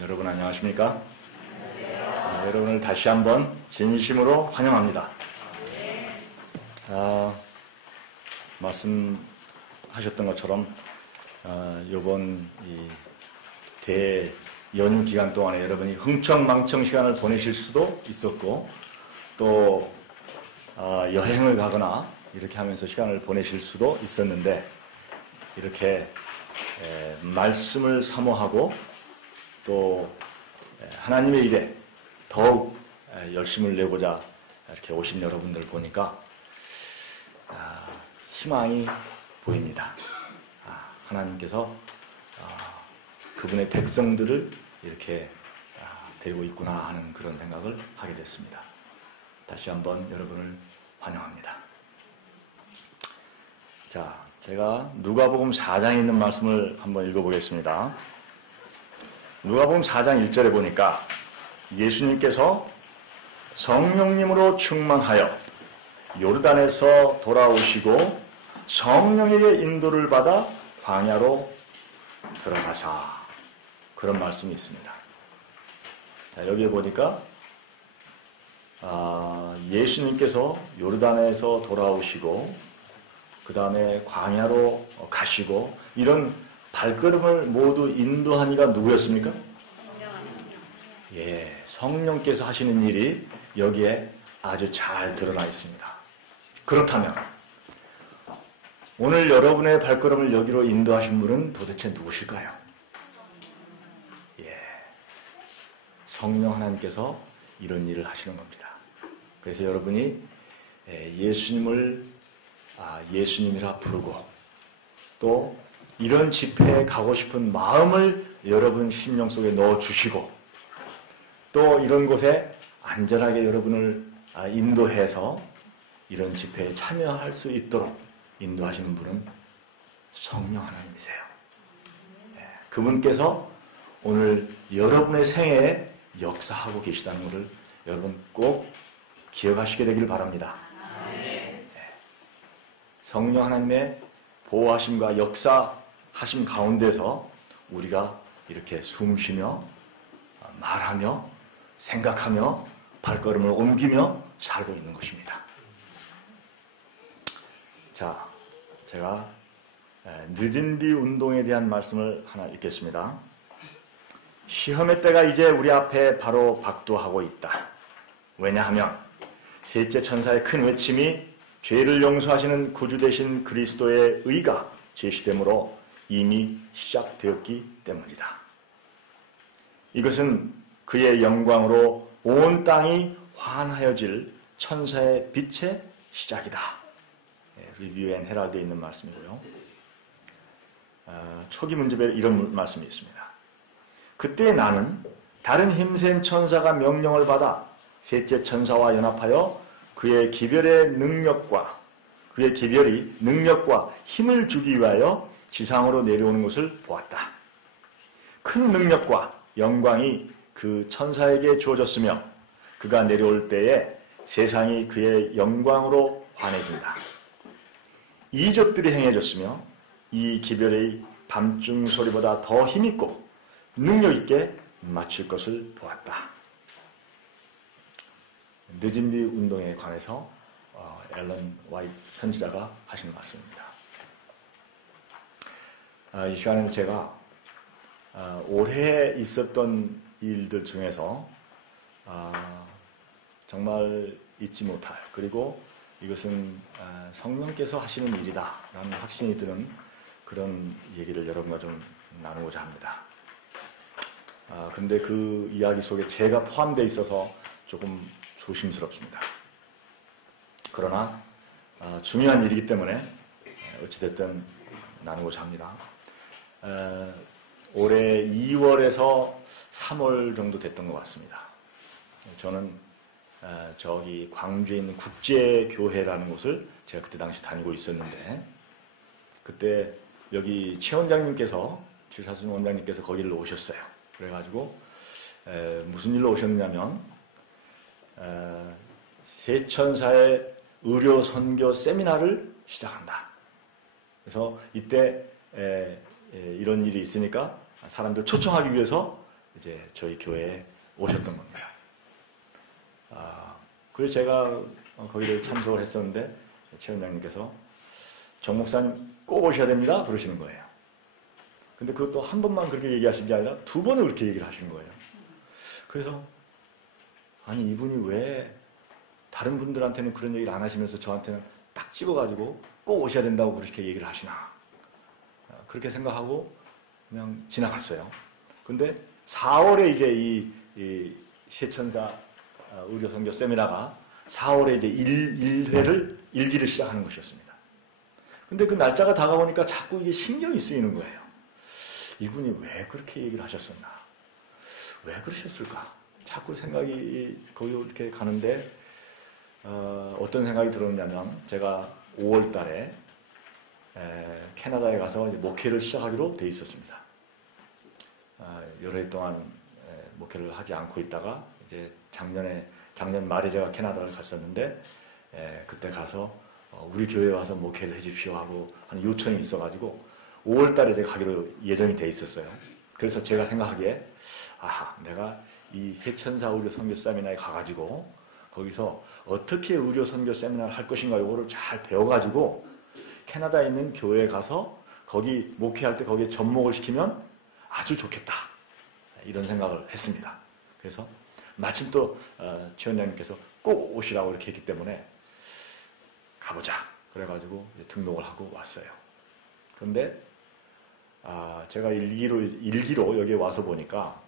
여러분 안녕하십니까? 여러분을 다시 한번 진심으로 환영합니다. 말씀하셨던 것처럼 이번 이 대연휴 기간 동안에 여러분이 흥청망청 시간을 보내실 수도 있었고 또 여행을 가거나 이렇게 하면서 시간을 보내실 수도 있었는데 이렇게 말씀을 사모하고 또 하나님의 일에 더욱 열심을 내고자 이렇게 오신 여러분들 보니까 희망이 보입니다. 하나님께서 그분의 백성들을 이렇게 데리고 있구나 하는 그런 생각을 하게 됐습니다. 다시 한번 여러분을 환영합니다. 자, 제가 누가복음 4장에 있는 말씀을 한번 읽어보겠습니다. 누가복음 4장 1절에 보니까 예수님께서 성령님으로 충만하여 요르단에서 돌아오시고 성령에게 인도를 받아 광야로 들어가사 그런 말씀이 있습니다. 자, 여기에 보니까 예수님께서 요르단에서 돌아오시고 그 다음에 광야로 가시고 이런 발걸음을 모두 인도한 이가 누구였습니까? 성령께서 하시는 일이 여기에 아주 잘 드러나 있습니다. 그렇다면 오늘 여러분의 발걸음을 여기로 인도하신 분은 도대체 누구실까요? 성령 하나님께서 이런 일을 하시는 겁니다. 그래서 여러분이 예수님을 예수님이라 부르고 또 이런 집회에 가고 싶은 마음을 여러분 심령 속에 넣어주시고 또 이런 곳에 안전하게 여러분을 인도해서 이런 집회에 참여할 수 있도록 인도하시는 분은 성령 하나님이세요. 그분께서 오늘 여러분의 생애에 역사하고 계시다는 것을 여러분 꼭 기억하시게 되길 바랍니다. 성령 하나님의 보호하심과 역사하심 가운데서 우리가 이렇게 숨쉬며 말하며 생각하며 발걸음을 옮기며 살고 있는 것입니다. 자, 제가 늦은 비 운동에 대한 말씀을 하나 읽겠습니다. 시험의 때가 이제 우리 앞에 바로 박도하고 있다. 왜냐하면 셋째 천사의 큰 외침이 죄를 용서하시는 구주 되신 그리스도의 의가 제시됨으로 이미 시작되었기 때문이다. 이것은 그의 영광으로 온 땅이 환하여질 천사의 빛의 시작이다. 리뷰 앤 헤럴드에 있는 말씀이고요. 초기 문제별에 이런 말씀이 있습니다. 그때 나는 다른 힘센 천사가 명령을 받아 셋째 천사와 연합하여 그의 기별이 능력과 힘을 주기 위하여 지상으로 내려오는 것을 보았다. 큰 능력과 영광이 그 천사에게 주어졌으며 그가 내려올 때에 세상이 그의 영광으로 환해진다. 이적들이 행해졌으며 이 기별의 밤중 소리보다 더 힘있고 능력있게 마칠 것을 보았다. 늦은 비 운동에 관해서 앨런 화이트 선지자가 하신 말씀입니다. 이 시간에는 제가 올해 있었던 일들 중에서 정말 잊지 못할 그리고 이것은 성령께서 하시는 일이다 라는 확신이 드는 그런 얘기를 여러분과 좀 나누고자 합니다. 근데 그 이야기 속에 제가 포함되어 있어서 조금 조심스럽습니다. 그러나 중요한 일이기 때문에 어찌됐든 나누고자 합니다. 올해 2월에서 3월 정도 됐던 것 같습니다. 저는 저기 광주에 있는 국제교회라는 곳을 제가 그때 당시 다니고 있었는데 그때 여기 최 차순 원장님께서 거기를 오셨어요. 그래가지고 무슨 일로 오셨냐면 세천사의 의료 선교 세미나를 시작한다. 그래서 이때 이런 일이 있으니까 사람들 초청하기 위해서 이제 저희 교회에 오셨던 겁니다. 그래서 제가 거기를 참석을 했었는데 최 원장님께서 정 목사님 꼭 오셔야 됩니다 그러시는 거예요. 근데 그것도 한 번만 그렇게 얘기하신 게 아니라 두 번을 그렇게 얘기를 하시는 거예요. 그래서 아니 이분이 왜 다른 분들한테는 그런 얘기를 안 하시면서 저한테는 딱 찍어가지고 꼭 오셔야 된다고 그렇게 얘기를 하시나, 그렇게 생각하고 그냥 지나갔어요. 근데 4월에 이제 이 세천사 의료선교 세미나가 4월에 이제 1기를 시작하는 것이었습니다. 근데 그 날짜가 다가오니까 자꾸 이게 신경이 쓰이는 거예요. 이분이 왜 그렇게 얘기를 하셨었나? 왜 그러셨을까? 자꾸 생각이 거기 이렇게 가는데, 어떤 생각이 들었냐면, 제가 5월 달에 캐나다에 가서 이제 목회를 시작하기로 돼 있었습니다. 여러 해 동안 목회를 하지 않고 있다가 이제 작년 말에 제가 캐나다를 갔었는데, 그때 가서 우리 교회에 와서 목회를 해주십시오 하고 하는 요청이 있어가지고 5월 달에 제가 가기로 예정이 돼 있었어요. 그래서 제가 생각하기에 내가 이 세천사 의료 선교 세미나에 가가지고 거기서 어떻게 의료 선교 세미나를 할 것인가 요거를 잘 배워가지고 캐나다에 있는 교회에 가서 거기 목회할 때 거기에 접목을 시키면 아주 좋겠다, 이런 생각을 했습니다. 그래서 마침 또 최 원장님께서 꼭 오시라고 이렇게 했기 때문에 가보자 그래가지고 등록을 하고 왔어요. 그런데 제가 일기로 여기에 와서 보니까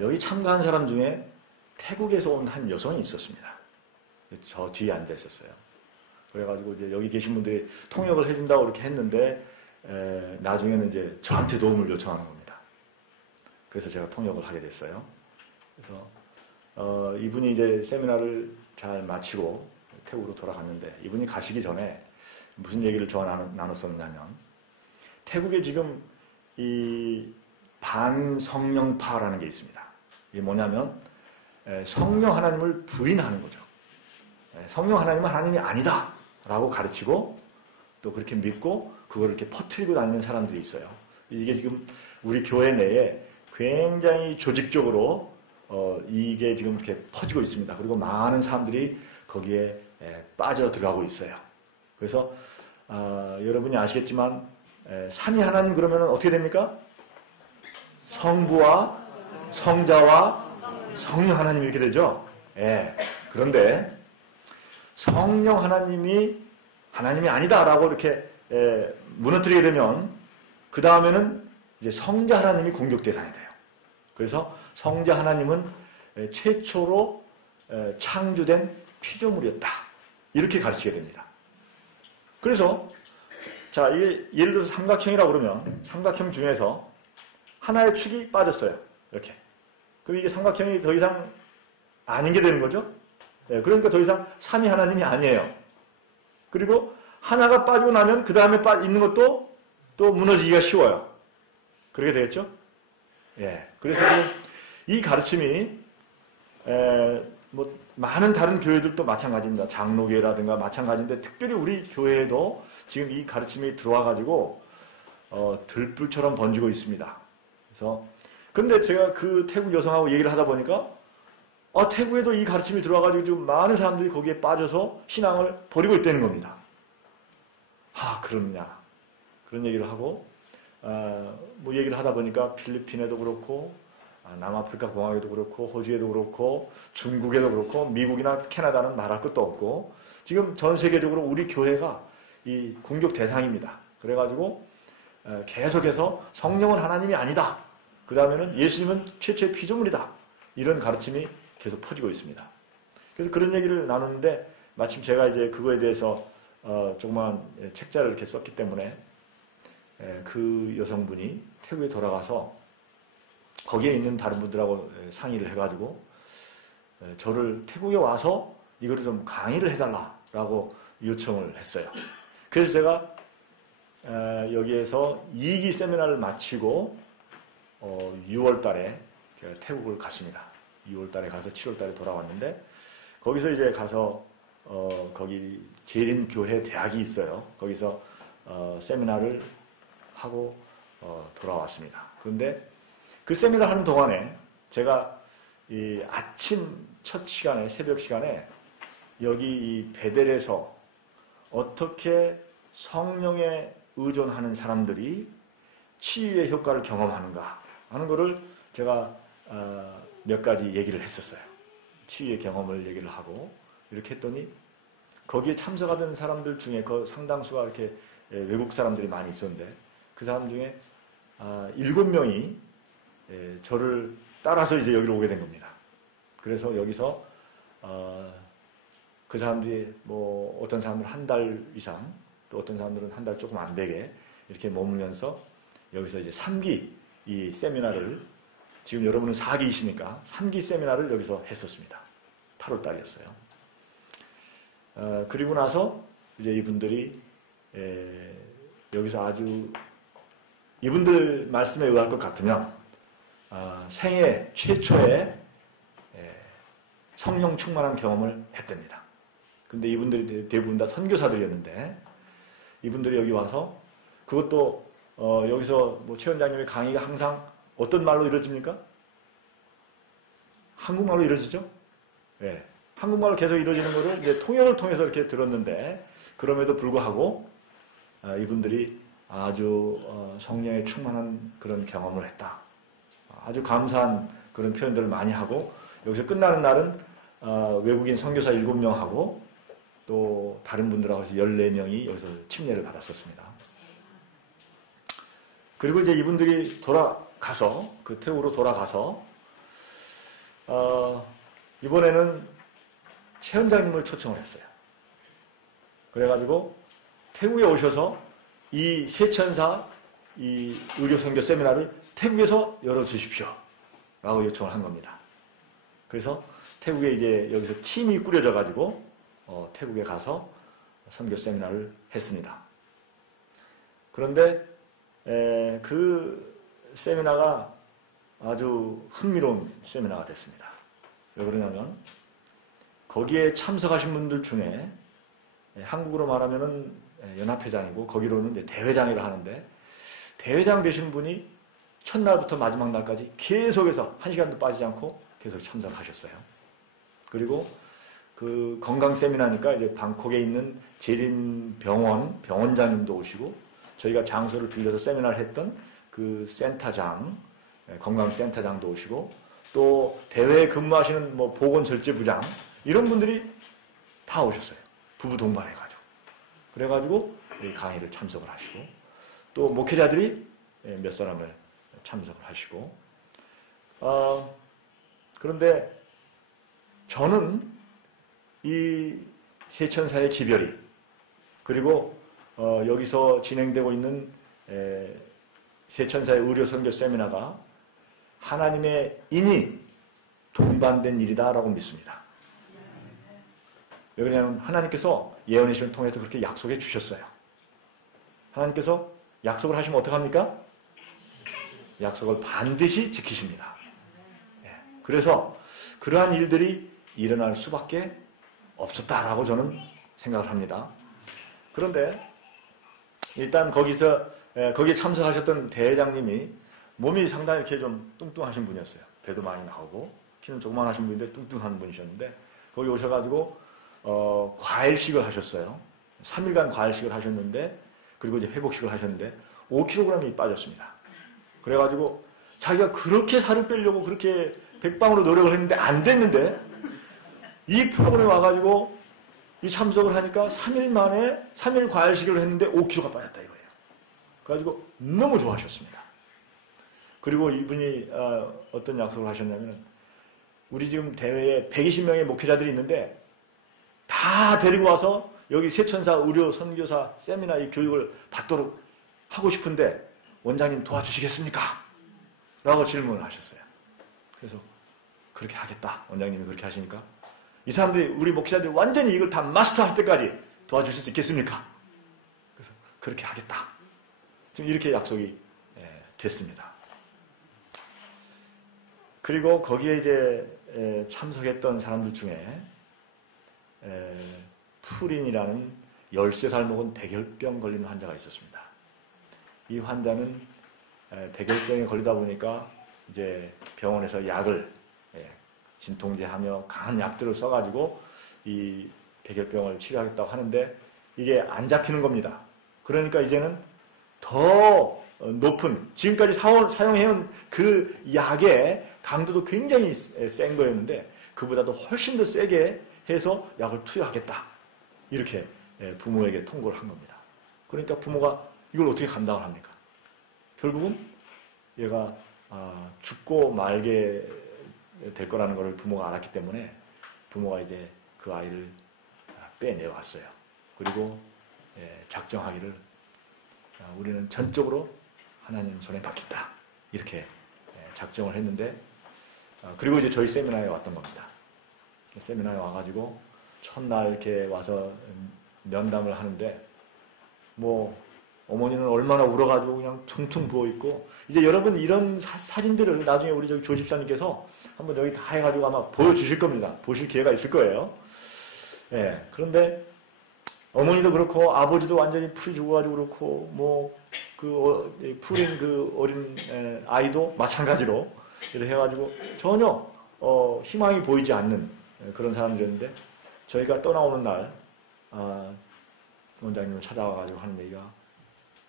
여기 참가한 사람 중에 태국에서 온 한 여성이 있었습니다. 저 뒤에 앉아 있었어요. 그래가지고 이제 여기 계신 분들이 통역을 해준다고 이렇게 했는데, 나중에는 이제 저한테 도움을 요청하는 겁니다. 그래서 제가 통역을 하게 됐어요. 그래서 이분이 이제 세미나를 잘 마치고 태국으로 돌아갔는데, 이분이 가시기 전에 무슨 얘기를 저와 나눴었냐면, 태국에 지금 이 반성령파라는 게 있습니다. 이게 뭐냐면 성령 하나님을 부인하는 거죠. 성령 하나님은 하나님이 아니다 라고 가르치고 또 그렇게 믿고 그걸 이렇게 퍼뜨리고 다니는 사람들이 있어요. 이게 지금 우리 교회 내에 굉장히 조직적으로 이게 지금 이렇게 퍼지고 있습니다. 그리고 많은 사람들이 거기에 빠져 들어가고 있어요. 그래서 여러분이 아시겠지만 삼위 하나님 그러면 어떻게 됩니까? 성부와 성자와 성령 하나님 이렇게 되죠. 그런데 성령 하나님이 하나님이 아니다라고 이렇게 무너뜨리게 되면 그 다음에는 이제 성자 하나님이 공격 대상이 돼요. 그래서 성자 하나님은 최초로 창조된 피조물이었다, 이렇게 가르치게 됩니다. 그래서 자, 이게 예를 들어서 삼각형이라고 그러면 삼각형 중에서 하나의 축이 빠졌어요. 이렇게. 그럼 이게 삼각형이 더 이상 아닌 게 되는 거죠. 그러니까 더 이상 삼위 하나님이 아니에요. 그리고 하나가 빠지고 나면 그 다음에 있는 것도 또 무너지기가 쉬워요. 그렇게 되겠죠? 그래서 이 가르침이 뭐 많은 다른 교회들도 마찬가지입니다. 장로교회라든가 마찬가지인데 특별히 우리 교회에도 지금 이 가르침이 들어와가지고 들불처럼 번지고 있습니다. 그래서 근데 제가 그 태국 여성하고 얘기를 하다 보니까 태국에도 이 가르침이 들어와가지고 좀 많은 사람들이 거기에 빠져서 신앙을 버리고 있다는 겁니다. 그렇냐, 그런 얘기를 하고 뭐 얘기를 하다 보니까 필리핀에도 그렇고 남아프리카 공화국에도 그렇고 호주에도 그렇고 중국에도 그렇고 미국이나 캐나다는 말할 것도 없고 지금 전 세계적으로 우리 교회가 이 공격 대상입니다. 그래가지고 계속해서 성령은 하나님이 아니다, 그 다음에는 예수님은 최초의 피조물이다, 이런 가르침이 계속 퍼지고 있습니다. 그래서 그런 얘기를 나누는데 마침 제가 이제 그거에 대해서 조그만 책자를 이렇게 썼기 때문에 그 여성분이 태국에 돌아가서 거기에 있는 다른 분들하고 상의를 해가지고 저를 태국에 와서 이거를 좀 강의를 해달라라고 요청을 했어요. 그래서 제가 여기에서 2기 세미나를 마치고 6월 달에 태국을 갔습니다. 6월 달에 가서 7월 달에 돌아왔는데 거기서 이제 가서 거기 재림교회 대학이 있어요. 거기서 세미나를 하고 돌아왔습니다. 그런데 그 세미나 하는 동안에 제가 이 아침 첫 시간에, 새벽 시간에 여기 이 베델에서 어떻게 성령에 의존하는 사람들이 치유의 효과를 경험하는가 하는 거를 제가 몇 가지 얘기를 했었어요. 치유의 경험을 얘기를 하고 이렇게 했더니 거기에 참석하던 사람들 중에 그 상당수가 이렇게 외국 사람들이 많이 있었는데 그 사람 중에 7명이 저를 따라서 이제 여기로 오게 된 겁니다. 그래서 여기서 그 사람들이 뭐 어떤 사람들은 한 달 이상 또 어떤 사람들은 한 달 조금 안 되게 이렇게 머물면서 여기서 이제 3기 이 세미나를 지금 여러분은 4기이시니까 3기 세미나를 여기서 했었습니다. 8월 달이었어요. 그리고 나서 이제 이분들이 여기서 아주 이분들 말씀에 의할 것 같으면 생애 최초의 성령 충만한 경험을 했답니다. 근데 이분들이 대부분 다 선교사들이었는데 이분들이 여기 와서 그것도 여기서 뭐 최 원장님의 강의가 항상 어떤 말로 이루어집니까? 한국말로 이루어지죠? 네. 한국말로 계속 이루어지는 것을 이제 통역을 통해서 이렇게 들었는데 그럼에도 불구하고 이분들이 아주 성령에 충만한 그런 경험을 했다. 아주 감사한 그런 표현들을 많이 하고 여기서 끝나는 날은 외국인 선교사 7명하고 또 다른 분들하고 해서 14명이 여기서 침례를 받았었습니다. 그리고 이제 이분들이 돌아가서 그 태국으로 돌아가서 이번에는 최 원장님을 초청을 했어요. 그래가지고 태국에 오셔서 이 세천사 이 의료선교 세미나를 태국에서 열어주십시오 라고 요청을 한 겁니다. 그래서 태국에 이제 여기서 팀이 꾸려져 가지고 태국에 가서 선교 세미나를 했습니다. 그런데 그 세미나가 아주 흥미로운 세미나가 됐습니다. 왜 그러냐면 거기에 참석하신 분들 중에 한국으로 말하면은 연합회장이고 거기로는 이제 대회장이라 하는데 대회장 되신 분이 첫날부터 마지막 날까지 계속해서 1시간도 빠지지 않고 계속 참석을 하셨어요. 그리고 그 건강 세미나니까 이제 방콕에 있는 제린 병원장님도 오시고 저희가 장소를 빌려서 세미나를 했던 그 센터장, 건강센터장도 오시고 또 대회에 근무하시는 뭐 보건절제부장 이런 분들이 다 오셨어요. 부부 동반해가지고. 그래가지고 이 강의를 참석을 하시고 또 목회자들이 몇 사람을 참석을 하시고 그런데 저는 이 세천사의 기별이 그리고 여기서 진행되고 있는 세천사의 의료선교 세미나가 하나님의 인이 동반된 일이다라고 믿습니다. 왜 그러냐면 하나님께서 예언의 신을 통해서 그렇게 약속해 주셨어요. 하나님께서 약속을 하시면 어떡합니까? 약속을 반드시 지키십니다. 그래서 그러한 일들이 일어날 수밖에 없었다라고 저는 생각을 합니다. 그런데 일단 거기에 참석하셨던 대회장님이 몸이 상당히 이렇게 좀 뚱뚱하신 분이었어요. 배도 많이 나오고 키는 조그만하신 분인데 뚱뚱한 분이셨는데 거기 오셔가지고 과일식을 하셨어요. 3일간 과일식을 하셨는데 그리고 이제 회복식을 하셨는데 5kg이 빠졌습니다. 그래가지고 자기가 그렇게 살을 빼려고 그렇게 백방으로 노력을 했는데 안 됐는데 이 프로그램에 와가지고 이 참석을 하니까 3일 만에 3일 과일식을 했는데 5kg가 빠졌다 이거예요. 그래가지고 너무 좋아하셨습니다. 그리고 이분이 어떤 약속을 하셨냐면 우리 지금 대회에 120명의 목회자들이 있는데 다 데리고 와서 여기 세천사 의료 선교사 세미나 이 교육을 받도록 하고 싶은데 원장님 도와주시겠습니까? 라고 질문을 하셨어요. 그래서 그렇게 하겠다. 원장님이 그렇게 하시니까 이 사람들이 우리 목회자들이 완전히 이걸 다 마스터할 때까지 도와주실 수 있겠습니까? 그래서 그렇게 하겠다. 지금 이렇게 약속이 됐습니다. 그리고 거기에 이제 참석했던 사람들 중에 푸린이라는 13살 먹은 백열병 걸리는 환자가 있었습니다. 이 환자는 백열병에 걸리다 보니까 이제 병원에서 약을 진통제하며 강한 약들을 써가지고 이 백혈병을 치료하겠다고 하는데 이게 안 잡히는 겁니다. 그러니까 이제는 더 높은 지금까지 사용해온 그 약의 강도도 굉장히 센 거였는데 그보다도 훨씬 더 세게 해서 약을 투여하겠다. 이렇게 부모에게 통보를 한 겁니다. 그러니까 부모가 이걸 어떻게 감당을 합니까? 결국은 얘가 죽고 말게 될 거라는 것을 부모가 알았기 때문에 부모가 이제 그 아이를 빼내왔어요. 그리고 작정하기를 우리는 전적으로 하나님 손에 맡긴다. 이렇게 작정을 했는데 그리고 이제 저희 세미나에 왔던 겁니다. 세미나에 와가지고 첫날 이렇게 와서 면담을 하는데 뭐 어머니는 얼마나 울어가지고 그냥 퉁퉁 부어있고 이제 여러분 이런 사진들을 나중에 우리 저기 조 집사님께서 한번 여기 다 해가지고 아마 보여주실 겁니다. 보실 기회가 있을 거예요. 예, 그런데 어머니도 그렇고 아버지도 완전히 풀이 죽어가지고 그렇고 뭐 그 풀인 그 어린 아이도 마찬가지로 이렇게 해가지고 전혀 희망이 보이지 않는 그런 사람들이었는데 저희가 떠나오는 날 원장님을 찾아와가지고 하는 얘기가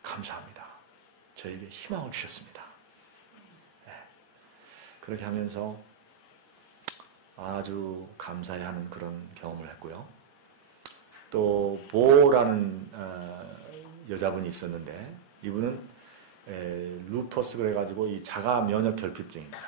감사합니다. 저에게 희망을 주셨습니다. 네. 그렇게 하면서 아주 감사해하는 그런 경험을 했고요. 또 보라는 여자분이 있었는데 이분은 루퍼스 그래가지고 이 자가 면역 결핍증입니다.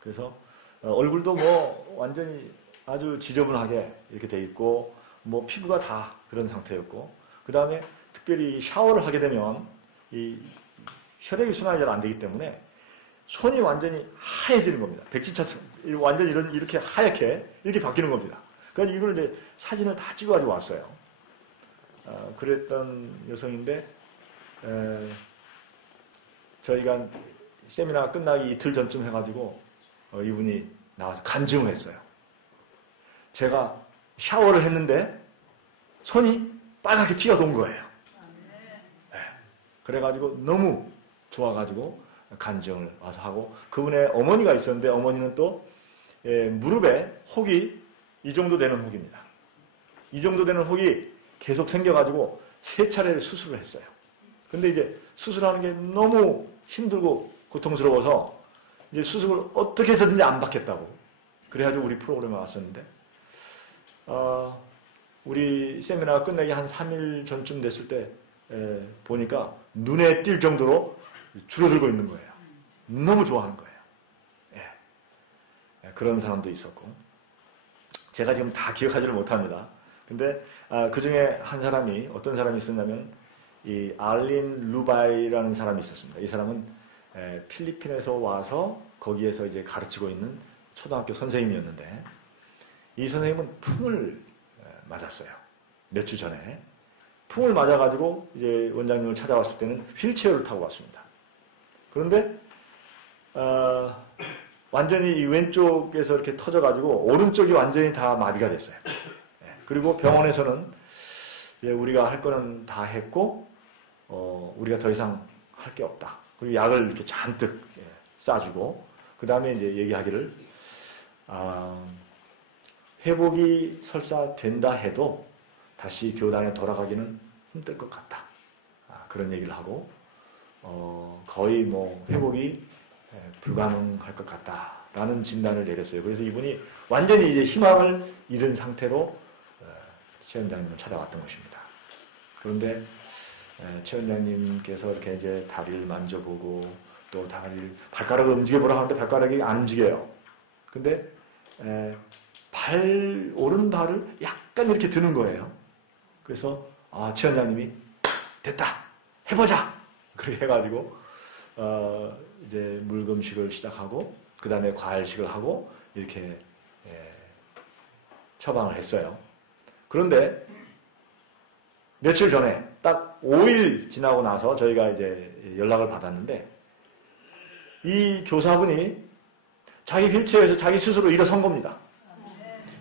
그래서 얼굴도 뭐 완전히 아주 지저분하게 이렇게 돼 있고 뭐 피부가 다 그런 상태였고 그 다음에 특별히 샤워를 하게 되면 이 혈액이 순환이 잘 안 되기 때문에 손이 완전히 하얘지는 겁니다. 백지처럼 완전히 이렇게 하얗게 이렇게 바뀌는 겁니다. 그러니까 이걸 이제 사진을 다 찍어가지고 왔어요. 그랬던 여성인데 저희가 세미나가 끝나기 이틀 전쯤 해가지고 이분이 나와서 간증을 했어요. 제가 샤워를 했는데 손이 빨갛게 피가 돈 거예요. 네. 그래가지고 너무 좋아가지고 간증을 와서 하고 그분의 어머니가 있었는데 어머니는 또 무릎에 혹이 이 정도 되는 혹입니다. 이 정도 되는 혹이 계속 생겨가지고 3차례 수술을 했어요. 근데 이제 수술하는 게 너무 힘들고 고통스러워서 이제 수술을 어떻게 해서든지 안 받겠다고 그래가지고 우리 프로그램에 왔었는데 우리 세미나가 끝나기 한 3일 전쯤 됐을 때 보니까 눈에 띌 정도로 줄어들고 있는 거예요. 너무 좋아하는 거예요. 그런 사람도 있었고 제가 지금 다 기억하지를 못합니다. 근데 그 중에 한 사람이 어떤 사람이 있었냐면 이 알린 루바이라는 사람이 있었습니다. 이 사람은 필리핀에서 와서 거기에서 이제 가르치고 있는 초등학교 선생님이었는데 이 선생님은 풍을 맞았어요. 몇 주 전에 풍을 맞아가지고 이제 원장님을 찾아왔을 때는 휠체어를 타고 왔습니다. 그런데 완전히 이 왼쪽에서 이렇게 터져가지고 오른쪽이 완전히 다 마비가 됐어요. 그리고 병원에서는 우리가 할 거는 다 했고 우리가 더 이상 할 게 없다. 그리고 약을 이렇게 잔뜩 싸주고 그 다음에 이제 얘기하기를 회복이 설사 된다 해도 다시 교단에 돌아가기는 힘들 것 같다. 그런 얘기를 하고 거의 뭐 회복이 불가능할 것 같다라는 진단을 내렸어요. 그래서 이분이 완전히 이제 희망을 잃은 상태로 최 원장님을 찾아왔던 것입니다. 그런데 최 원장님께서 이렇게 이제 다리를 만져보고 또 발가락을 움직여보라 하는데 발가락이 안 움직여요. 근데 오른발을 약간 이렇게 드는 거예요. 그래서 최 원장님이 됐다 해보자 그렇게 해가지고 이제 물금식을 시작하고 그 다음에 과일식을 하고 이렇게 처방을 했어요. 그런데 며칠 전에 딱 5일 지나고 나서 저희가 이제 연락을 받았는데 이 교사분이 자기 휠체어에서 자기 스스로 일어선 겁니다.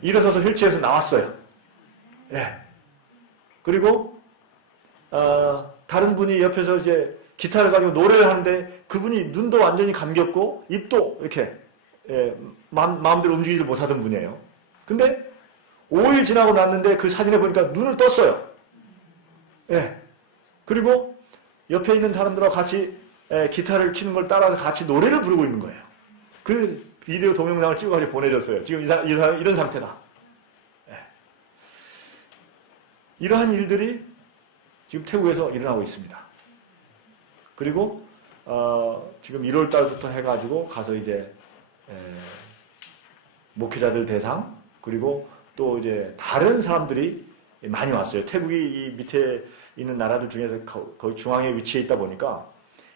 일어서서 휠체어에서 나왔어요. 그리고 다른 분이 옆에서 이제 기타를 가지고 노래를 하는데 그분이 눈도 완전히 감겼고 입도 이렇게 마음대로 움직이지 못하던 분이에요. 근데 5일 지나고 났는데 그 사진에 보니까 눈을 떴어요. 예. 그리고 옆에 있는 사람들하고 같이 기타를 치는 걸 따라서 같이 노래를 부르고 있는 거예요. 그 비디오 동영상을 찍어가지고 보내줬어요. 지금 이 사람 이런 상태다. 예. 이러한 일들이 지금 태국에서 일어나고 있습니다. 그리고 지금 1월 달부터 해가지고 가서 이제 목회자들 대상 그리고 또 이제 다른 사람들이 많이 왔어요. 태국이 이 밑에 있는 나라들 중에서 거의 중앙에 위치해 있다 보니까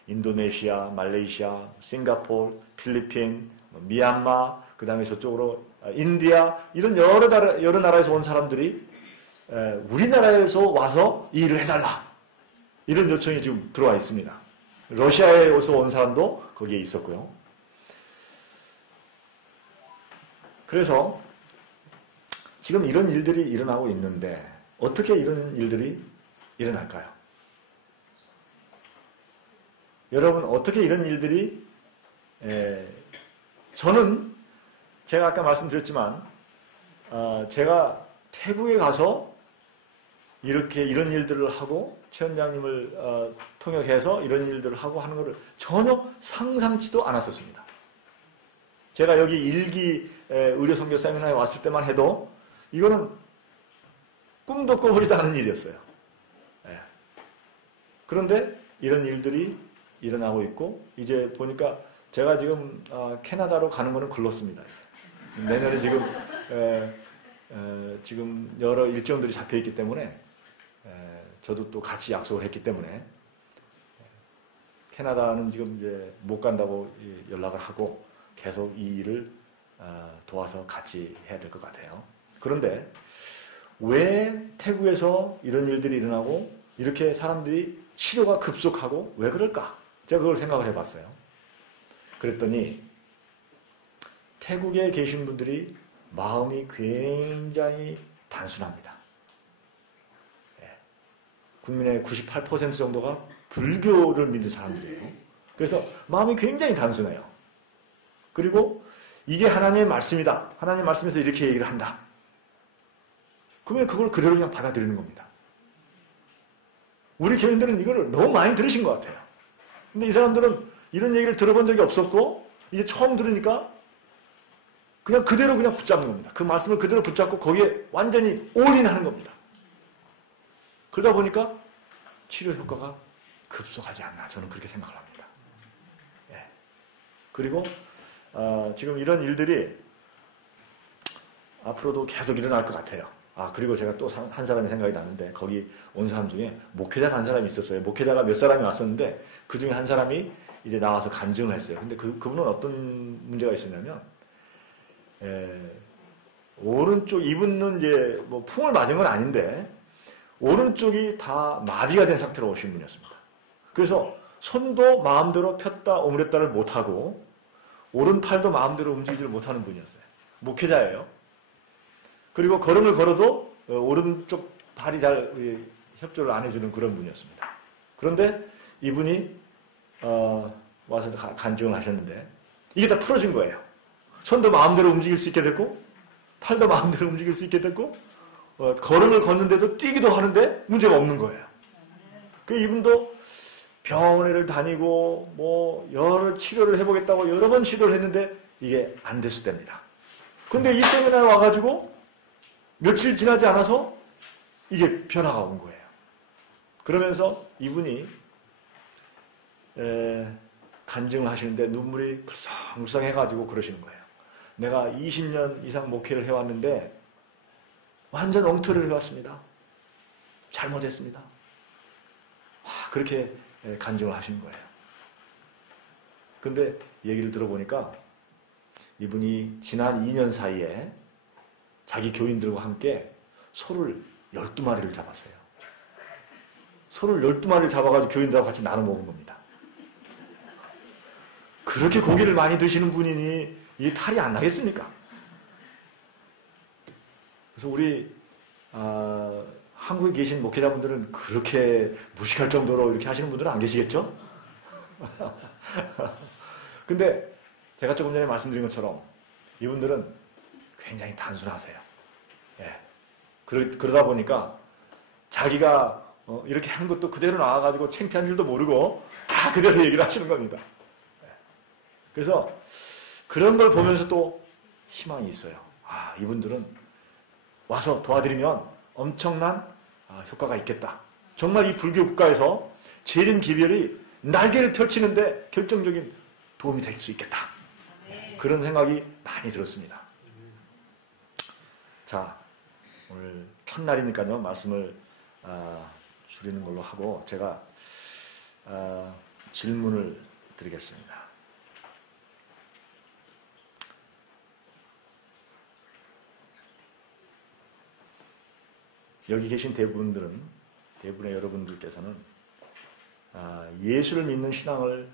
인도네시아, 말레이시아, 싱가포르, 필리핀, 미얀마, 그 다음에 저쪽으로 인디아 이런 여러 나라에서 온 사람들이 우리나라에서 와서 이 일을 해달라 이런 요청이 지금 들어와 있습니다. 러시아에서 온 사람도 거기에 있었고요. 그래서 지금 이런 일들이 일어나고 있는데 어떻게 이런 일들이 일어날까요? 여러분 어떻게 이런 일들이 저는 제가 아까 말씀드렸지만 제가 태국에 가서 이렇게 이런 일들을 하고 최원장님을 통역해서 이런 일들을 하고 하는 것을 전혀 상상치도 않았었습니다. 제가 여기 일기 의료 선교 세미나에 왔을 때만 해도 이거는 꿈도 꿔보지도 않은 일이었어요. 그런데 이런 일들이 일어나고 있고 이제 보니까 제가 지금 캐나다로 가는 거는 글렀습니다. 내년에 지금 여러 일정들이 잡혀 있기 때문에 저도 또 같이 약속을 했기 때문에 캐나다는 지금 이제 못 간다고 연락을 하고 계속 이 일을 도와서 같이 해야 될 것 같아요. 그런데 왜 태국에서 이런 일들이 일어나고 이렇게 사람들이 치료가 급속하고 왜 그럴까? 제가 그걸 생각을 해봤어요. 그랬더니 태국에 계신 분들이 마음이 굉장히 단순합니다. 국민의 98% 정도가 불교를 믿는 사람들이에요. 그래서 마음이 굉장히 단순해요. 그리고 이게 하나님의 말씀이다. 하나님의 말씀에서 이렇게 얘기를 한다. 그러면 그걸 그대로 그냥 받아들이는 겁니다. 우리 교인들은 이걸 너무 많이 들으신 것 같아요. 근데 이 사람들은 이런 얘기를 들어본 적이 없었고 이제 처음 들으니까 그냥 그대로 그냥 붙잡는 겁니다. 그 말씀을 그대로 붙잡고 거기에 완전히 올인하는 겁니다. 그러다 보니까 치료 효과가 급속하지 않나 저는 그렇게 생각을 합니다. 예. 그리고 지금 이런 일들이 앞으로도 계속 일어날 것 같아요. 그리고 제가 또 한 사람의 생각이 나는데 거기 온 사람 중에 목회자가 한 사람이 있었어요. 목회자가 몇 사람이 왔었는데 그 중에 한 사람이 이제 나와서 간증을 했어요. 근데 그분은 어떤 문제가 있었냐면 오른쪽 이분은 이제 뭐 풍을 맞은 건 아닌데 오른쪽이 다 마비가 된 상태로 오신 분이었습니다. 그래서 손도 마음대로 폈다 오므렸다를 못하고 오른팔도 마음대로 움직이지를 못하는 분이었어요. 목회자예요. 그리고 걸음을 걸어도 오른쪽 팔이 잘 협조를 안 해주는 그런 분이었습니다. 그런데 이분이 와서 간증을 하셨는데 이게 다 풀어진 거예요. 손도 마음대로 움직일 수 있게 됐고 팔도 마음대로 움직일 수 있게 됐고 걸음을 걷는데도 뛰기도 하는데 문제가 없는 거예요. 그 이분도 병원에를 다니고 뭐 여러 치료를 해보겠다고 여러 번 시도를 했는데 이게 안 됐었답니다. 근데 이 세미나에 와가지고 며칠 지나지 않아서 이게 변화가 온 거예요. 그러면서 이분이 간증을 하시는데 눈물이 불쌍해가지고 그러시는 거예요. 내가 20년 이상 목회를 해왔는데 완전 엉터리를 해왔습니다. 잘못했습니다. 그렇게 간증을 하시는 거예요. 근데 얘기를 들어보니까 이분이 지난 2년 사이에 자기 교인들과 함께 소를 12마리를 잡았어요. 소를 12마리를 잡아가지고 교인들하고 같이 나눠 먹은 겁니다. 그렇게 고기를 많이 드시는 분이니 이게 탈이 안 나겠습니까? 그래서 우리 한국에 계신 목회자분들은 그렇게 무식할 정도로 이렇게 하시는 분들은 안 계시겠죠? 근데 제가 조금 전에 말씀드린 것처럼 이분들은 굉장히 단순하세요. 예. 그러다 보니까 자기가 이렇게 한 것도 그대로 나와가지고 창피한 줄도 모르고 다 그대로 얘기를 하시는 겁니다. 예. 그래서 그런 걸 보면서 또 희망이 있어요. 아, 이분들은 와서 도와드리면 엄청난 효과가 있겠다. 정말 이 불교 국가에서 재림 기별이 날개를 펼치는데 결정적인 도움이 될 수 있겠다. 그런 생각이 많이 들었습니다. 자, 오늘 첫날이니까요. 말씀을 줄이는 걸로 하고 제가 질문을 드리겠습니다. 여기 계신 대부분의 여러분들께서는 예수를 믿는 신앙을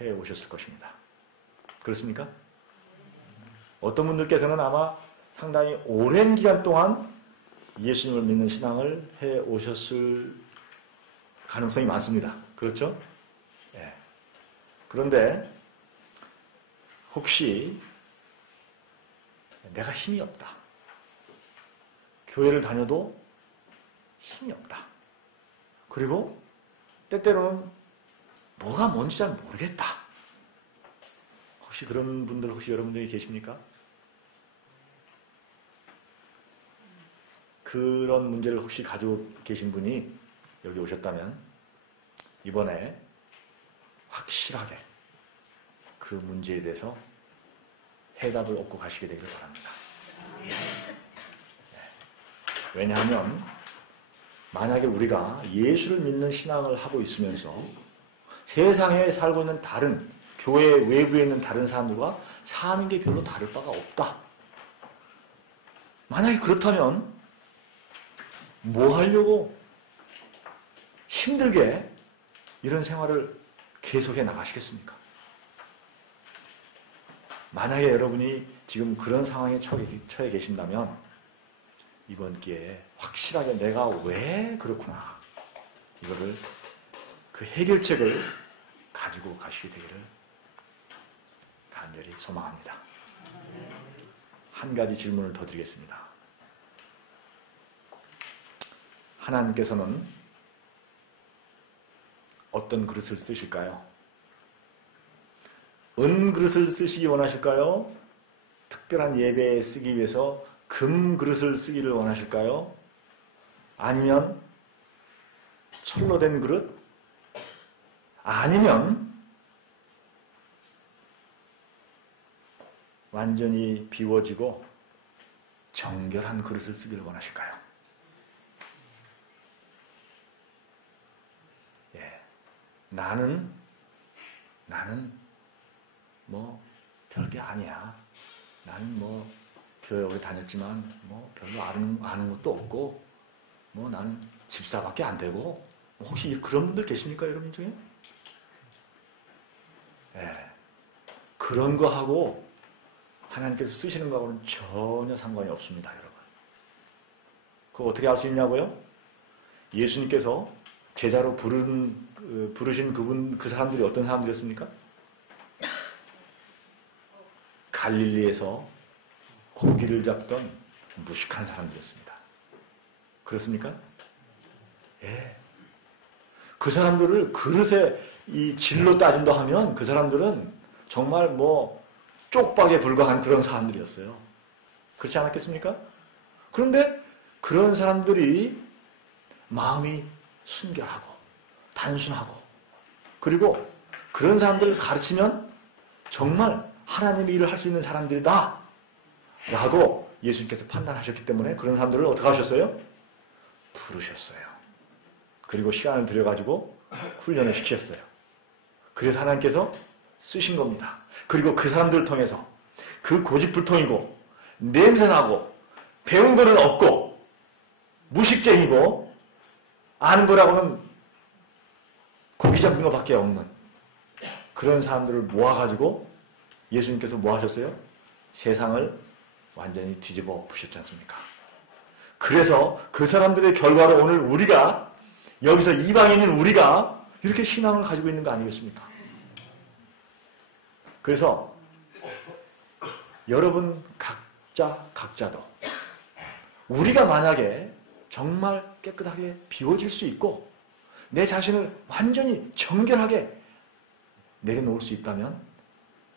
해 오셨을 것입니다. 그렇습니까? 어떤 분들께서는 아마 상당히 오랜 기간 동안 예수님을 믿는 신앙을 해 오셨을 가능성이 많습니다. 그렇죠? 예. 그런데 혹시 내가 힘이 없다. 교회를 다녀도 힘이 없다. 그리고 때때로는 뭐가 뭔지 잘 모르겠다. 혹시 그런 분들 혹시 여러분 중에 계십니까? 그런 문제를 혹시 가지고 계신 분이 여기 오셨다면 이번에 확실하게 그 문제에 대해서 해답을 얻고 가시게 되기를 바랍니다. 왜냐하면 만약에 우리가 예수를 믿는 신앙을 하고 있으면서 세상에 살고 있는 다른 교회 외부에 있는 다른 사람들과 사는 게 별로 다를 바가 없다. 만약에 그렇다면 뭐 하려고 힘들게 이런 생활을 계속해 나가시겠습니까? 만약에 여러분이 지금 그런 상황에 처해 계신다면 이번 기회에 확실하게 내가 왜 그렇구나 이거를 그 해결책을 가지고 가시게 되기를 간절히 소망합니다. 한 가지 질문을 더 드리겠습니다. 하나님께서는 어떤 그릇을 쓰실까요? 은 그릇을 쓰시기 원하실까요? 특별한 예배에 쓰기 위해서 금 그릇을 쓰기를 원하실까요? 아니면 철로 된 그릇? 아니면 완전히 비워지고 정결한 그릇을 쓰기를 원하실까요? 예, 나는 뭐 별게 아니야. 나는 뭐 교회 오래 다녔지만 뭐 별로 아는 것도 없고 뭐 나는 집사밖에 안 되고 혹시 그런 분들 계십니까 여러분 중에? 예, 그런 거 하고 하나님께서 쓰시는 거하고는 전혀 상관이 없습니다, 여러분. 그거 어떻게 알 수 있냐고요? 예수님께서 제자로 부르신 그 사람들이 어떤 사람들이었습니까? 갈릴리에서 고기를 잡던 무식한 사람들이었습니다. 그렇습니까? 예. 그 사람들을 그릇에 이 질로 따진다 하면 그 사람들은 정말 뭐 쪽박에 불과한 그런 사람들이었어요. 그렇지 않았겠습니까? 그런데 그런 사람들이 마음이 순결하고 단순하고 그리고 그런 사람들을 가르치면 정말 하나님의 일을 할 수 있는 사람들이다 라고 예수님께서 판단하셨기 때문에 그런 사람들을 어떻게 하셨어요? 부르셨어요. 그리고 시간을 들여가지고 훈련을 시키셨어요. 그래서 하나님께서 쓰신 겁니다. 그리고 그 사람들을 통해서 그 고집불통이고 냄새나고 배운 거는 없고 무식쟁이고 아는 거라고는 고기 잡는 것밖에 없는 그런 사람들을 모아가지고 예수님께서 뭐 하셨어요? 세상을 완전히 뒤집어 엎으셨지 않습니까? 그래서 그 사람들의 결과로 오늘 우리가 여기서 이방인인 우리가 이렇게 신앙을 가지고 있는 거 아니겠습니까? 그래서 여러분 각자도 우리가 만약에 정말 깨끗하게 비워질 수 있고 내 자신을 완전히 정결하게 내려놓을 수 있다면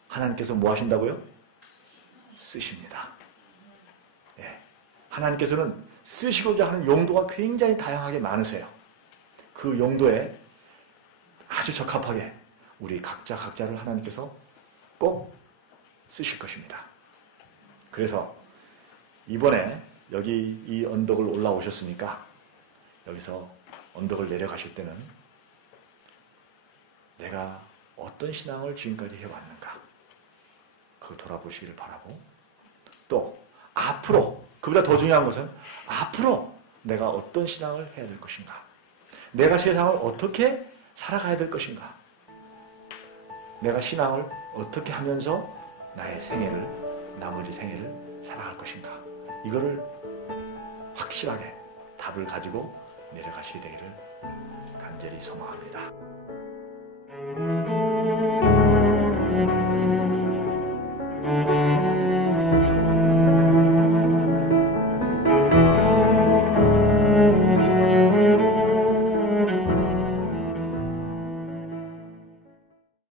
하나님께서 뭐 하신다고요? 쓰십니다. 네. 하나님께서는 쓰시고자 하는 용도가 굉장히 다양하게 많으세요. 그 용도에 아주 적합하게 우리 각자를 하나님께서 꼭 쓰실 것입니다. 그래서 이번에 여기 이 언덕을 올라오셨으니까 여기서 언덕을 내려가실 때는 내가 어떤 신앙을 지금까지 해왔는가 그거 돌아보시기를 바라고 또 앞으로 그보다 더 중요한 것은 앞으로 내가 어떤 신앙을 해야 될 것인가 내가 세상을 어떻게 살아가야 될 것인가 내가 신앙을 어떻게 하면서 나의 나머지 생애를 살아갈 것인가 이거를 확실하게 답을 가지고 내려가시게 되기를 간절히 소망합니다.